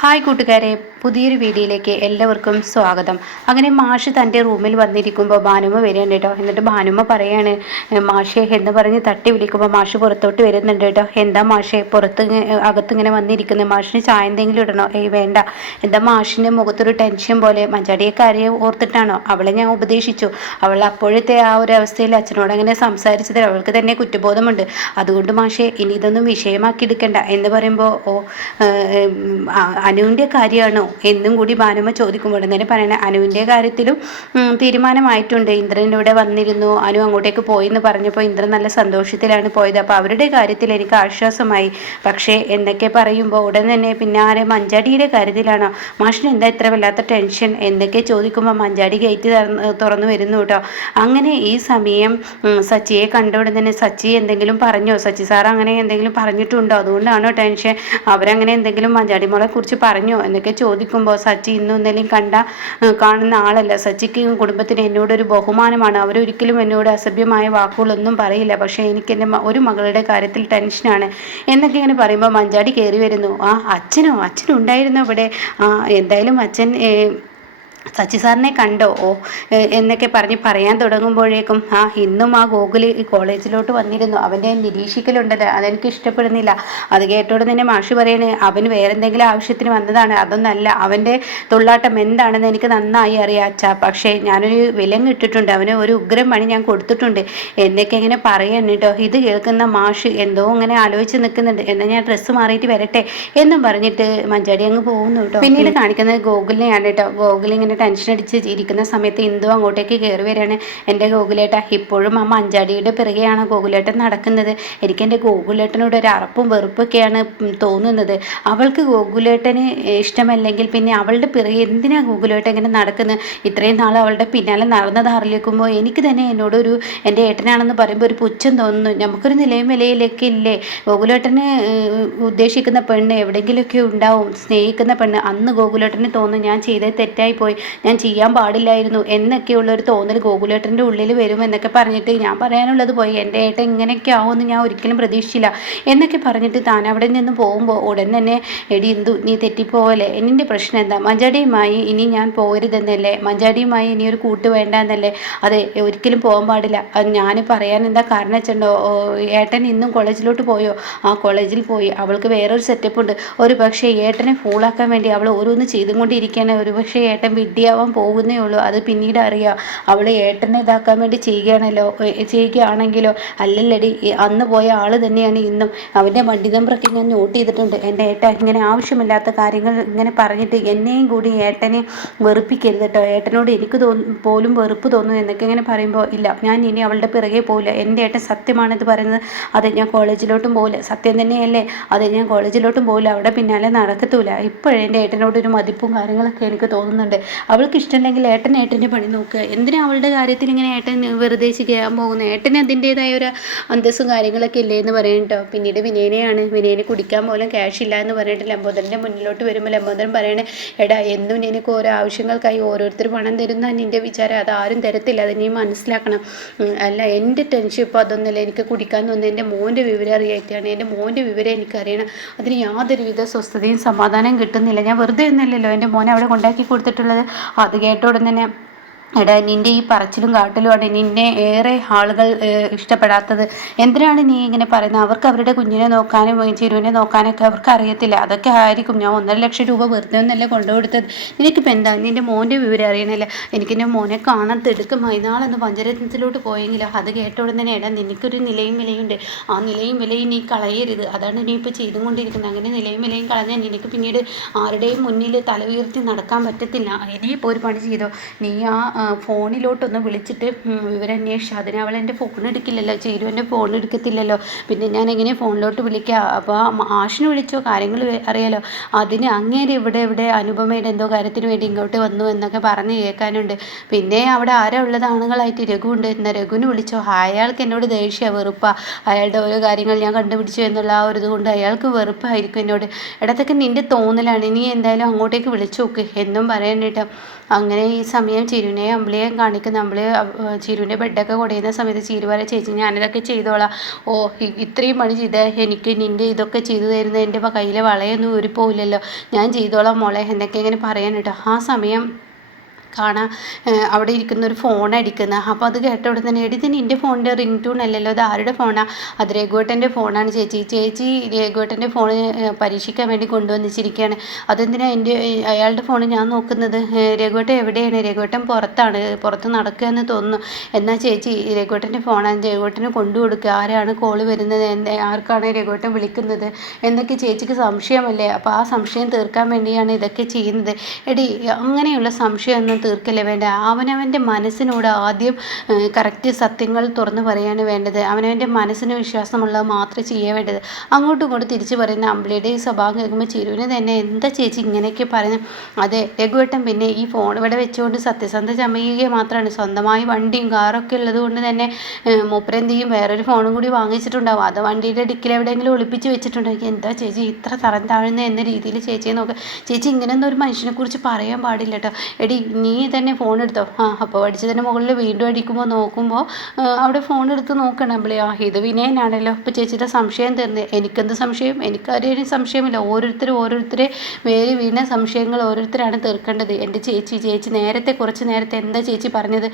Hi കൂട്ടുകാരെ, പുതിയൊരു വീഡിയോയിലേക്ക് എല്ലാവർക്കും സ്വാഗതം. അങ്ങനെ മാഷ് തൻ്റെ റൂമിൽ വന്നിരിക്കുമ്പോൾ ഭാനുമ്മ വരികയാണ് കേട്ടോ. എന്നിട്ട് ഭാനുമ്മ പറയാണ്, മാഷെ എന്ന് പറഞ്ഞ് തട്ടി വിളിക്കുമ്പോൾ മാഷ് പുറത്തോട്ട് വരുന്നുണ്ട് കേട്ടോ. എന്താ മാഷെ അകത്തിങ്ങനെ വന്നിരിക്കുന്നത്, മാഷിന് ചായ എന്തെങ്കിലും ഇടണോ? വേണ്ട. എന്താ മാഷിൻ്റെ മുഖത്തൊരു ടെൻഷൻ പോലെ? മഞ്ചാടിയെ കാര്യം ഓർത്തിട്ടാണോ? അവളെ ഞാൻ ഉപദേശിച്ചു. അവൾ അപ്പോഴത്തെ ആ ഒരു അവസ്ഥയിൽ അച്ഛനോട് അങ്ങനെ സംസാരിച്ചതിൽ അവൾക്ക് തന്നെ കുറ്റബോധമുണ്ട്. അതുകൊണ്ട് മാഷെ ഇനി ഇതൊന്നും വിഷയമാക്കി എടുക്കണ്ട എന്ന് പറയുമ്പോൾ അനുവിൻ്റെ കാര്യമാണോ എന്നും കൂടി ഭാനുമ്മ ചോദിക്കുമ്പോൾ തന്നെ പറയണേ, അനുവിൻ്റെ കാര്യത്തിലും തീരുമാനമായിട്ടുണ്ട്. ഇന്ദ്രൻ ഇവിടെ വന്നിരുന്നു, അനു അങ്ങോട്ടേക്ക് പോയി എന്ന് പറഞ്ഞപ്പോൾ ഇന്ദ്രൻ നല്ല സന്തോഷത്തിലാണ് പോയത്. അപ്പോൾ അവരുടെ കാര്യത്തിൽ എനിക്ക് ആശ്വാസമായി. പക്ഷേ എന്നൊക്കെ പറയുമ്പോൾ ഉടൻ തന്നെ പിന്നാലെ മഞ്ചാടിയുടെ കാര്യത്തിലാണോ? മാഷിന് എന്താ ഇത്ര വല്ലാത്ത ടെൻഷൻ എന്നൊക്കെ ചോദിക്കുമ്പോൾ മഞ്ചാടി ഗേറ്റ് തുറന്നു വരുന്നു കേട്ടോ. അങ്ങനെ ഈ സമയം സച്ചിയെ കണ്ട ഉടൻ തന്നെ സച്ചി എന്തെങ്കിലും പറഞ്ഞോ? സച്ചി സാർ അങ്ങനെ എന്തെങ്കിലും പറഞ്ഞിട്ടുണ്ടോ? അതുകൊണ്ടാണോ ടെൻഷൻ? അവരങ്ങനെ എന്തെങ്കിലും മഞ്ചാടി മോളെ കുറിച്ച് പറഞ്ഞോ എന്നൊക്കെ ചോദിക്കുമ്പോൾ സച്ചി ഇന്നും ഇന്നലെയും കാണുന്ന ആളല്ല. സച്ചിക്കും കുടുംബത്തിന് എന്നോടൊരു ബഹുമാനമാണ്. അവരൊരിക്കലും എന്നോട് അസഭ്യമായ വാക്കുകളൊന്നും പറയില്ല. പക്ഷേ എനിക്ക് എൻ്റെ ഒരു മകളുടെ കാര്യത്തിൽ ടെൻഷനാണ് എന്നൊക്കെ ഇങ്ങനെ പറയുമ്പോൾ മഞ്ചാടി കയറി വരുന്നു. അച്ഛനുണ്ടായിരുന്നു ഇവിടെ. എന്തായാലും അച്ഛൻ സച്ചി സാറിനെ കണ്ടോ എന്നൊക്കെ പറയാൻ തുടങ്ങുമ്പോഴേക്കും ഇന്നും ആ ഗോകുല് കോളേജിലോട്ട് വന്നിരുന്നു. അവൻ്റെ നിരീക്ഷിക്കലുണ്ടത്, അതെനിക്ക് ഇഷ്ടപ്പെടുന്നില്ല. അത് കേട്ടോടെ തന്നെ മാഷി പറയണേ, അവന് വേറെന്തെങ്കിലും ആവശ്യത്തിന് വന്നതാണ്, അതൊന്നല്ല. അവൻ്റെ തുള്ളാട്ടം എന്താണെന്ന് എനിക്ക് നന്നായി അറിയാം അച്ഛാ. പക്ഷേ ഞാനൊരു വിലങ്ങിട്ടിട്ടുണ്ട്, അവന് ഒരു ഉഗ്രം പണി ഞാൻ കൊടുത്തിട്ടുണ്ട് എന്നൊക്കെ ഇങ്ങനെ പറയണം കേട്ടോ. ഇത് കേൾക്കുന്ന മാഷ് എന്തോ ഇങ്ങനെ ആലോചിച്ച് നിൽക്കുന്നുണ്ട്. എന്നാൽ ഞാൻ ഡ്രസ്സ് മാറിയിട്ട് വരട്ടെ എന്നും പറഞ്ഞിട്ട് മഞ്ചാടി അങ്ങ് പോകുന്നു കേട്ടോ. പിന്നീട് കാണിക്കുന്നത് ഗോകുലിനെയാണ് കേട്ടോ. ഗോകുൽ ഇങ്ങനെ ടെൻഷൻ അടിച്ച് ഇരിക്കുന്ന സമയത്ത് ഇന്ദു അങ്ങോട്ടേക്ക് കയറി വരികയാണ്. എൻ്റെ ഗോകുലേട്ട, ഇപ്പോഴും ആ മഞ്ചാടിയുടെ പിറകെയാണ് ഗോകുലേട്ടൻ നടക്കുന്നത്. എനിക്ക് എൻ്റെ ഗോകുലേട്ടനോട് ഒരു അറപ്പും വെറുപ്പൊക്കെയാണ് തോന്നുന്നത്. അവൾക്ക് ഗോകുലേട്ടന് ഇഷ്ടമല്ലെങ്കിൽ പിന്നെ അവളുടെ പിറകെ എന്തിനാ ഗോകുലേട്ടൻ ഇങ്ങനെ നടക്കുന്നത്? ഇത്രയും നാൾ അവളുടെ പിന്നാലെ നടന്നത് അറിയിക്കുമ്പോൾ എനിക്ക് തന്നെ എന്നോടൊരു എൻ്റെ ഏട്ടനാണെന്ന് പറയുമ്പോൾ ഒരു പുച്ഛം തോന്നുന്നു. നമുക്കൊരു നിലയും വിലയിലൊക്കെ ഇല്ലേ? ഗോകുലേട്ടന് ഉദ്ദേശിക്കുന്ന പെണ്ണ് എവിടെയെങ്കിലുമൊക്കെ ഉണ്ടാവും, സ്നേഹിക്കുന്ന പെണ്ണ്. അന്ന് ഗോകുലേട്ടന് തോന്നുന്നു ഞാൻ ചെയ്തത് തെറ്റായിപ്പോയി, ഞാൻ ചെയ്യാൻ പാടില്ലായിരുന്നു എന്നൊക്കെയുള്ളൊരു തോന്നൽ ഗോകുലേട്ടൻ്റെ ഉള്ളിൽ വരുമെന്നൊക്കെ പറഞ്ഞിട്ട് ഞാൻ പറയാനുള്ളത് പോയി. എൻ്റെ ഏട്ടൻ ഇങ്ങനെയൊക്കെ ആവുമെന്ന് ഞാൻ ഒരിക്കലും പ്രതീക്ഷിച്ചില്ല എന്നൊക്കെ പറഞ്ഞിട്ട് താൻ അവിടെ നിന്ന് പോകുമ്പോൾ ഉടൻ തന്നെ, എടി ഇന്ദു, നീ തെറ്റിപ്പോവല്ലേ? എന്നിൻ്റെ പ്രശ്നം എന്താ? മഞ്ചാടിയുമായി ഇനി ഞാൻ പോരുതെന്നല്ലേ? മഞ്ചാടിയുമായി ഇനി ഒരു കൂട്ട് വേണ്ട എന്നല്ലേ? അതെ, ഒരിക്കലും പോകാൻ പാടില്ല. അത് ഞാൻ പറയാൻ എന്താ കാരണം വെച്ചിട്ടുണ്ടോ? ഏട്ടൻ ഇന്നും കോളേജിലോട്ട് പോയോ? ആ കോളേജിൽ പോയി. അവൾക്ക് വേറൊരു സെറ്റപ്പ് ഉണ്ട്. ഒരു പക്ഷേ ഏട്ടനെ ഫൂളാക്കാൻ വേണ്ടി അവൾ ഓരോന്ന് ചെയ്തുകൊണ്ടിരിക്കുകയാണ്. ഒരു പക്ഷേ ഏട്ടൻ വിഡ്ഢിയാവാൻ പോകുന്നേ ഉള്ളൂ. അത് പിന്നീട് അറിയാം. അവൾ ഏട്ടനെ ഇതാക്കാൻ വേണ്ടി ചെയ്യുകയാണെങ്കിലോ? അല്ലല്ലടി, അന്ന് പോയ ആൾ തന്നെയാണ് ഇന്നും. അവൻ്റെ വണ്ടി നമ്പറൊക്കെ ഞാൻ നോട്ട് ചെയ്തിട്ടുണ്ട്. എൻ്റെ ഏട്ടൻ ഇങ്ങനെ ആവശ്യമില്ലാത്ത കാര്യങ്ങൾ ഇങ്ങനെ പറഞ്ഞിട്ട് എന്നെയും കൂടി ഏട്ടനെ വെറുപ്പിക്കരുത് കേട്ടോ. ഏട്ടനോട് എനിക്ക് പോലും വെറുപ്പ് തോന്നുന്നു എന്നൊക്കെ ഇങ്ങനെ പറയുമ്പോൾ, ഇല്ല, ഞാൻ ഇനി അവളുടെ പിറകെ പോകില്ല. എൻ്റെ ഏട്ടൻ സത്യമാണിത് പറയുന്നത്. അതെ, ഞാൻ കോളേജിലോട്ടും പോകില്ല. സത്യം തന്നെയല്ലേ? അതെ, ഞാൻ കോളേജിലോട്ടും പോകില്ല. അവിടെ പിന്നാലെ നടക്കത്തൂല. ഇപ്പോഴേ എൻ്റെ ഏട്ടനോടൊരു മതിപ്പും കാര്യങ്ങളൊക്കെ എനിക്ക് തോന്നുന്നുണ്ട്. അവൾക്ക് ഇഷ്ടമുണ്ടെങ്കിൽ ഏട്ടൻ്റെ പണി നോക്കുക. എന്തിനാ അവളുടെ കാര്യത്തിൽ ഇങ്ങനെ ഏട്ടൻ വെറുതെ ചെയ്യാൻ പോകുന്നത്? ഏട്ടന് അതിൻ്റേതായ ഒരു അന്തസ്സും കാര്യങ്ങളൊക്കെ ഇല്ലേ എന്ന് പറയും കേട്ടോ. പിന്നീട് വിനയനെ കുടിക്കാൻ പോലും ക്യാഷ് ഇല്ല എന്ന് പറഞ്ഞിട്ട് ലംബോദരൻ്റെ മുന്നിലോട്ട് വരുമ്പോൾ ലംബോദരൻ പറയണേ, എടാ, എന്നും എനിക്ക് ഓരോ ആവശ്യങ്ങൾക്കായി ഓരോരുത്തർ പണം തരുന്ന നിൻ്റെ വിചാരം അതാരും തരത്തില്ല, അത് നീ മനസ്സിലാക്കണം. അല്ല, എൻ്റെ ടെൻഷൻ ഇപ്പോൾ അതൊന്നുമില്ല. എനിക്ക് കുടിക്കാൻ തോന്നുന്നത് എൻ്റെ മോൻ്റെ വിവരം അറിയായിട്ടാണ്. എൻ്റെ മോൻ്റെ വിവരം എനിക്കറിയണം. അതിന് യാതൊരുവിധ സ്വസ്ഥതയും സമാധാനം കിട്ടുന്നില്ല. ഞാൻ വെറുതെ ഒന്നല്ലല്ലോ എൻ്റെ മോനെ അവിടെ കൊണ്ടാക്കി കൊടുത്തിട്ടുള്ളത്. അത് കേട്ട ഉടൻ തന്നെ, എടാ, നിൻ്റെ ഈ പറച്ചിലും കാട്ടിലുമാണ് നിന്നെ ഏറെ ആളുകൾ ഇഷ്ടപ്പെടാത്തത്. എന്തിനാണ് നീ ഇങ്ങനെ പറയുന്നത്? അവർക്ക് അവരുടെ കുഞ്ഞിനെ നോക്കാനും ചിരുവിനെ നോക്കാനൊക്കെ അവർക്ക് അറിയത്തില്ല. അതൊക്കെ ആയിരിക്കും. ഞാൻ 1.5 ലക്ഷം രൂപ വെറുതെ ഒന്നല്ല കൊണ്ടുകൊടുത്തത്. നിനക്കിപ്പോൾ എന്താ? നിൻ്റെ മോൻ്റെ വിവരം അറിയണില്ല? എനിക്കെൻ്റെ മോനെ കാണാൻ തിടുക്കം മൈനാളെന്ന് പഞ്ചരത്നത്തിലോട്ട് പോയെങ്കിലോ? അത് കേട്ട ഉടൻ തന്നെ, എടാ, നിനക്കൊരു നിലയും വിലയുണ്ട്. ആ നിലയും വിലയും നീ കളയരുത്. അതാണ് നീ ഇപ്പോൾ ചെയ്തുകൊണ്ടിരിക്കുന്നത്. അങ്ങനെ നിലയും വിലയും കളഞ്ഞാൽ നിനക്ക് പിന്നീട് ആരുടെയും മുന്നിൽ തല ഉയർത്തി നടക്കാൻ പറ്റത്തില്ല. ഇനിയിപ്പോൾ ഒരു പണി ചെയ്തോ, നീ ഫോണിലോട്ടൊന്ന് വിളിച്ചിട്ട് വിവരം അന്വേഷിച്ചു. അതിന് അവൾ എൻ്റെ ഫോൺ എടുക്കില്ലല്ലോ, ചേരുവൻ്റെ ഫോൺ എടുക്കത്തില്ലല്ലോ. പിന്നെ ഞാൻ എങ്ങനെ ഫോണിലോട്ട് വിളിക്കുക? അപ്പോൾ ആഷിന് വിളിച്ചോ, കാര്യങ്ങൾ അറിയാലോ. അതിന് അങ്ങേര് ഇവിടെ അനുപമയുടെ എന്തോ കാര്യത്തിന് വേണ്ടി ഇങ്ങോട്ട് വന്നു എന്നൊക്കെ പറഞ്ഞ് കേൾക്കാനുണ്ട്. പിന്നെ അവിടെ ആരാ ഉള്ളത്? ആണുങ്ങളായിട്ട് രഘു ഉണ്ട്. എന്നാൽ രഘുവിന് വിളിച്ചോ? അയാൾക്ക് എന്നോട് ദേഷ്യ വെറുപ്പാ. അയാളുടെ ഓരോ കാര്യങ്ങൾ ഞാൻ കണ്ടുപിടിച്ചു എന്നുള്ള ആ ഒരു ഇതുകൊണ്ട് അയാൾക്ക് വെറുപ്പായിരിക്കും എന്നോട്. ഇടത്തൊക്കെ നിൻ്റെ തോന്നലാണ്. നീ എന്തായാലും അങ്ങോട്ടേക്ക് വിളിച്ചു നോക്ക് എന്നും പറയാൻ കേട്ടോ. അങ്ങനെ ഈ സമയം ചിരുവിനെ സമയം അമ്പിളിയെ കാണിക്കുന്ന അമ്പിളി ചിരുവിൻ്റെ ബെഡൊക്കെ കുടയുന്ന സമയത്ത് ചിരു വരെ ചേച്ചി ഞാനിതൊക്കെ ചെയ്തോളാം, ഓ ഇത്രയും പണി ചെയ്ത എനിക്ക് നിൻ്റെ ഇതൊക്കെ ചെയ്തു തരുന്ന എൻ്റെ കയ്യിലെ വളയൊന്നും ഊരിപ്പോവില്ലല്ലോ, ഞാൻ ചെയ്തോളാം മോളെ എന്നൊക്കെ ഇങ്ങനെ പറയാൻ കേട്ടോ. ആ സമയം കാണാം അവിടെ ഇരിക്കുന്ന ഒരു ഫോൺ അടിക്കുന്ന. അപ്പോൾ അത് കേട്ട ഉടനെ തന്നെ എടി ഇത് നിൻ്റെ ഫോണിൻ്റെ റിംഗ് ടൂൺ അല്ലല്ലോ, അത് ആരുടെ ഫോണാണ്? അത് രഘുവേട്ടൻ്റെ ഫോണാണ് ചേച്ചി. ചേച്ചി രഘുവേട്ടൻ്റെ ഫോൺ പരീക്ഷിക്കാൻ വേണ്ടി കൊണ്ടുവന്നിച്ചിരിക്കുകയാണ്. അതെന്തിനാണ് അയാളുടെ ഫോൺ ഞാൻ നോക്കുന്നത്? രഘുവേട്ടൻ എവിടെയാണ്? രഘുവേട്ടൻ പുറത്ത് നടക്കുകയെന്ന് തോന്നുന്നു. എന്നാൽ ചേച്ചി രഘുവേട്ടൻ്റെ ഫോണാണ്, രഘുവേട്ടന് കൊണ്ടു കൊടുക്കുക. ആരാണ് കോള് വരുന്നത്, ആർക്കാണ് രഘുവേട്ടൻ വിളിക്കുന്നത് എന്നൊക്കെ ചേച്ചിക്ക് സംശയമല്ലേ? അപ്പോൾ ആ സംശയം തീർക്കാൻ വേണ്ടിയാണ് ഇതൊക്കെ ചെയ്യുന്നത്. എടി അങ്ങനെയുള്ള സംശയമൊന്നും തീർക്കല്ലേ വേണ്ട, അവനവൻ്റെ മനസ്സിനോട് ആദ്യം കറക്റ്റ് സത്യങ്ങൾ തുറന്നു പറയാണ് വേണ്ടത്. അവനവൻ്റെ മനസ്സിന് വിശ്വാസമുള്ളത് മാത്രമേ ചെയ്യാൻ വേണ്ടത്. അങ്ങോട്ടും ഇങ്ങോട്ടും തിരിച്ചു പറയുന്ന അമ്പിളിയുടെ ഈ സ്വഭാവം കേൾക്കുമ്പോൾ ചിരുവിന് തന്നെ എന്താ ചേച്ചി ഇങ്ങനെയൊക്കെ പറയുന്നത്? അതെ രഘുവേട്ടൻ പിന്നെ ഈ ഫോൺ ഇവിടെ വെച്ചുകൊണ്ട് സത്യസന്ധ ചമയുക മാത്രമാണ്. സ്വന്തമായി വണ്ടിയും കാറൊക്കെ ഉള്ളത് കൊണ്ട് തന്നെ മൂപ്പരെന്ത് ചെയ്യും, വേറൊരു ഫോണും കൂടി വാങ്ങിച്ചിട്ടുണ്ടാവും. അത് വണ്ടിയുടെ ഡിക്കിൽ എവിടെയെങ്കിലും ഒളിപ്പിച്ച് വെച്ചിട്ടുണ്ടായിരിക്കും. എന്താ ചേച്ചി ഇത്ര തരം താഴ്ന്ന എന്ന രീതിയിൽ ചേച്ചിയെ നോക്കുക. ചേച്ചി ഇങ്ങനെയൊന്നും ഒരു മനുഷ്യനെ കുറിച്ച് പറയാൻ പാടില്ല കേട്ടോ. എടി നീ തന്നെ ഫോൺ എടുത്തോ. അപ്പോൾ അടിച്ചതിന് മുകളിൽ വീണ്ടും അടിക്കുമ്പോൾ നോക്കുമ്പോൾ അവിടെ ഫോൺ എടുത്ത് നോക്കണം അമ്പിളി. ഇത് വിനയനാണല്ലോ. അപ്പോൾ ചേച്ചിയുടെ സംശയം തീർന്ന്. എനിക്കെന്ത് സംശയം? എനിക്കാരും സംശയമില്ല. ഓരോരുത്തരെ വേരി വീണ സംശയങ്ങൾ ഓരോരുത്തരാണ് തീർക്കേണ്ടത്. എൻ്റെ ചേച്ചി കുറച്ച് നേരത്തെ എന്താ ചേച്ചി പറഞ്ഞത്?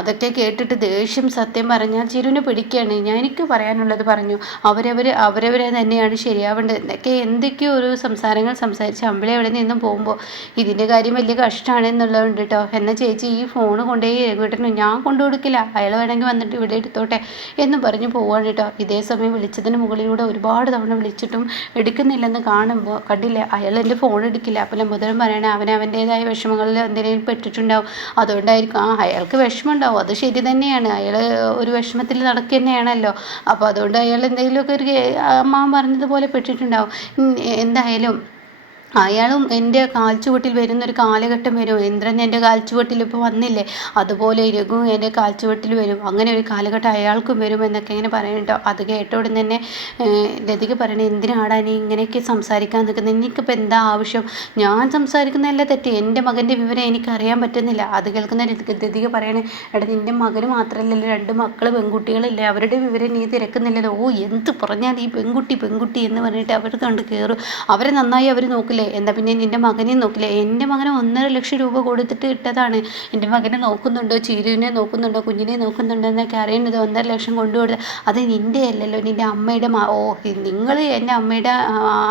അതൊക്കെ കേട്ടിട്ട് ദേഷ്യം സത്യം പറഞ്ഞാൽ ചിരുവിനെ പിടിക്കുകയാണ്. എനിക്ക് പറയാനുള്ളത് പറഞ്ഞു. അവരവരെ തന്നെയാണ് ശരിയാവേണ്ടത് എന്നൊക്കെ എന്തൊക്കെയോ ഒരു സംസാരങ്ങൾ സംസാരിച്ച് അമ്പിളി അവിടെ നിന്നും പോകുമ്പോൾ ഇതിൻ്റെ കാര്യം വലിയ കഷ്ടമാണ് എന്നുള്ളതുകൊണ്ട് കേട്ടോ. എന്നാൽ ചേച്ചി ഈ ഫോൺ കൊണ്ടുപോയി രഘുവേട്ടന് ഞാൻ കൊണ്ടു കൊടുക്കില്ല, അയാൾ വേണമെങ്കിൽ വന്നിട്ട് ഇവിടെ എടുത്തോട്ടെ എന്ന് പറഞ്ഞ് പോവാണ് കേട്ടോ. ഇതേ സമയം വിളിച്ചതിന് മുകളിലൂടെ ഒരുപാട് തവണ വിളിച്ചിട്ടും എടുക്കുന്നില്ലെന്ന് കാണുമ്പോൾ കണ്ടില്ല, അയാൾ എൻ്റെ ഫോൺ എടുക്കില്ല. അപ്പം നമ്പൂതിരൻ പറയണേ അവൻ്റേതായ വിഷമങ്ങളിൽ എന്തെങ്കിലും പെട്ടിട്ടുണ്ടാവും, അതുകൊണ്ടായിരിക്കും. അയാൾക്ക് വിഷമമുണ്ടാവും, അത് ശരി തന്നെയാണ്. അയാൾ ഒരു വിഷമത്തിൽ നടക്കുക തന്നെയാണല്ലോ. അപ്പോൾ അതുകൊണ്ട് അയാൾ എന്തെങ്കിലുമൊക്കെ ഒരു അമ്മ പറഞ്ഞതുപോലെ പെട്ടിട്ടുണ്ടാവും. എന്തായാലും അയാളും എൻ്റെ കാൽച്ചുവട്ടിൽ വരുന്നൊരു കാലഘട്ടം വരും. ഇന്ദ്രൻ എൻ്റെ കാൽച്ചുവട്ടിൽ ഇപ്പോൾ വന്നില്ലേ, അതുപോലെ രഘു എൻ്റെ കാൽച്ചുവട്ടിൽ വരും. അങ്ങനെ ഒരു കാലഘട്ടം അയാൾക്കും വരും എന്നൊക്കെ ഇങ്ങനെ പറയട്ടോ. അത് കേട്ട ഉടൻ തന്നെ ലതിക പറയണേ, എന്തിനാടാ നീ ഇങ്ങനെയൊക്കെ സംസാരിക്കാൻ നിൽക്കുന്നത്? എനിക്കിപ്പോൾ എന്താ ആവശ്യം? ഞാൻ സംസാരിക്കുന്നതല്ല തെറ്റ്, എൻ്റെ മകൻ്റെ വിവരം എനിക്കറിയാൻ പറ്റുന്നില്ല. അത് കേൾക്കുന്ന ലതിക പറയണേ, എടാ നിൻ്റെ മകന് മാത്രമല്ലല്ലോ 2 മക്കൾ പെൺകുട്ടികളില്ലേ, അവരുടെ വിവരം നീ തിരക്കുന്നില്ലല്ലോ. ഓ എന്ത് പറഞ്ഞാൽ ഈ പെൺകുട്ടി എന്ന് പറഞ്ഞിട്ട് അവർ കണ്ട് കയറും. അവരെ നന്നായി അവർ നോക്കില്ലേ? എന്താ പിന്നെ നിൻ്റെ മകനെ നോക്കില്ലേ? എൻ്റെ മകന് 1.5 ലക്ഷം രൂപ കൊടുത്തിട്ട് ഇട്ടതാണ്. എൻ്റെ മകനെ നോക്കുന്നുണ്ടോ, ചീരുവിനെ നോക്കുന്നുണ്ടോ, കുഞ്ഞിനെ നോക്കുന്നുണ്ടോ എന്നൊക്കെ അറിയേണ്ടത്. 1.5 ലക്ഷം കൊണ്ടുകൊടുത്ത് അത് നിൻ്റെ അല്ലല്ലോ, നിൻ്റെ അമ്മയുടെ നിങ്ങൾ എൻ്റെ അമ്മയുടെ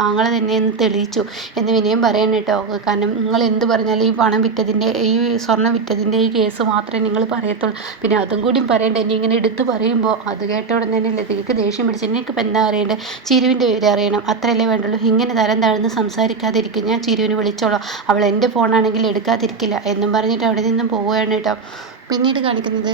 ആങ്ങളെ തന്നെ എന്ന് തെളിയിച്ചു എന്ന് വിനയം പറയണം കേട്ടോ. കാരണം നിങ്ങൾ എന്ത് പറഞ്ഞാലും ഈ പണം വിറ്റതിൻ്റെ ഈ സ്വർണ്ണം വിറ്റതിൻ്റെ ഈ കേസ് മാത്രമേ നിങ്ങൾ പറയത്തുള്ളൂ. പിന്നെ അതും കൂടി പറയണ്ടേ? ഇനി ഇങ്ങനെ എടുത്ത് പറയുമ്പോൾ അത് കേട്ട ഉടനെ തന്നെ ലതികയ്ക്ക് ദേഷ്യം പിടിച്ചു. എനിക്കിപ്പോൾ എന്താ അറിയേണ്ടത്? ചിരുവിൻ്റെ വിവരം അറിയണം, അത്രയല്ലേ വേണ്ടുള്ളൂ. ഇങ്ങനെ തരം താഴ്ന്ന് സംസാരിക്കാതെ ഞാൻ ചിരുവിന് വിളിച്ചോളാം, അവൾ എൻ്റെ ഫോണാണെങ്കിൽ എടുക്കാതിരിക്കില്ല എന്നും പറഞ്ഞിട്ട് അവിടെ നിന്നും പോവുകയാണ് കേട്ടോ. പിന്നീട് കാണിക്കുന്നത്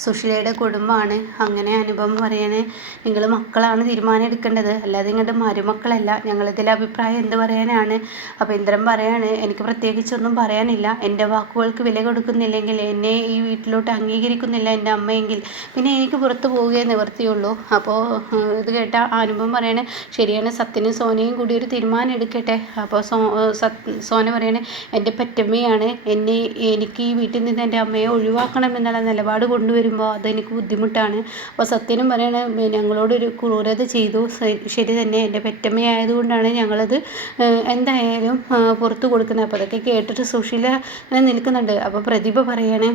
സുശീലയുടെ കുടുംബമാണ്. അങ്ങനെ അനുപമ പറയണേ, നിങ്ങൾ മക്കളാണ് തീരുമാനം എടുക്കേണ്ടത്, അല്ലാതെ നിങ്ങളുടെ മരുമക്കളല്ല. ഞങ്ങളിതിൽ അഭിപ്രായം എന്ത് പറയാനാണ്? അപ്പോൾ ഇന്ദ്രൻ പറയാണ്, എനിക്ക് പ്രത്യേകിച്ചൊന്നും പറയാനില്ല. എൻ്റെ വാക്കുകൾക്ക് വില കൊടുക്കുന്നില്ലെങ്കിൽ, എന്നെ ഈ വീട്ടിലോട്ട് അംഗീകരിക്കുന്നില്ല എൻ്റെ അമ്മയെങ്കിൽ പിന്നെ എനിക്ക് പുറത്ത് പോവുകയേ നിവർത്തിയുള്ളൂ. അപ്പോൾ ഇത് കേട്ട അനുപമ പറയണേ, ശരിയാണ്, സത്യനും സോനയും കൂടി ഒരു തീരുമാനം എടുക്കട്ടെ. അപ്പോൾ സോന പറയണേ, എൻ്റെ പെറ്റമ്മയാണ്, എനിക്ക് ഈ വീട്ടിൽ നിന്ന് എൻ്റെ അമ്മയെ ഒഴിവാക്കണം എന്നുള്ള നിലപാട് കൊണ്ടുവരുമ്പോൾ അതെനിക്ക് ബുദ്ധിമുട്ടാണ്. അപ്പോൾ സത്യനും പറയണ, ഞങ്ങളോടൊരു ക്രൂരത ചെയ്തു, ശരി തന്നെ, എൻ്റെ പെറ്റമ്മയായതുകൊണ്ടാണ് ഞങ്ങളത് എന്തായാലും പുറത്ത് കൊടുക്കുന്നത്. അപ്പോൾ അതൊക്കെ കേട്ടിട്ട് സുശീല നിൽക്കുന്നുണ്ട്. അപ്പോൾ പ്രതിഭ പറയണേ,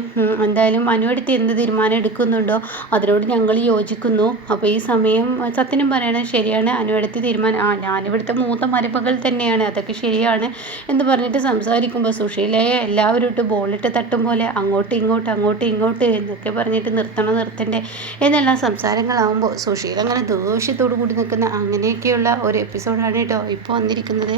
എന്തായാലും അനുവടുത്ത് എന്ത് തീരുമാനം എടുക്കുന്നുണ്ടോ അതിനോട് ഞങ്ങൾ യോജിക്കുന്നു. അപ്പോൾ ഈ സമയം സത്യനും പറയണേ, ശരിയാണ്, അനുവടുത്ത് തീരുമാനം, ഞാനിവിടുത്തെ മൂത്ത മരുമകൾ തന്നെയാണ്, അതൊക്കെ ശരിയാണ് എന്ന് പറഞ്ഞിട്ട് സംസാരിക്കുമ്പോൾ സുശീലയെ എല്ലാവരും ഇട്ട് ബോളിട്ട് തട്ടും പോലെ അങ്ങോട്ട് ഇങ്ങോട്ട് എന്നൊക്കെ പറഞ്ഞിട്ട് നിർത്തണ്ടേ എന്നെല്ലാം സംസാരങ്ങളാകുമ്പോൾ സുശീല അങ്ങനെ ദേഷ്യത്തോടു കൂടി നിൽക്കുന്ന അങ്ങനെയൊക്കെയുള്ള ഒരു എപ്പിസോഡാണ് കേട്ടോ ഇപ്പോൾ വന്നിരിക്കുന്നത്.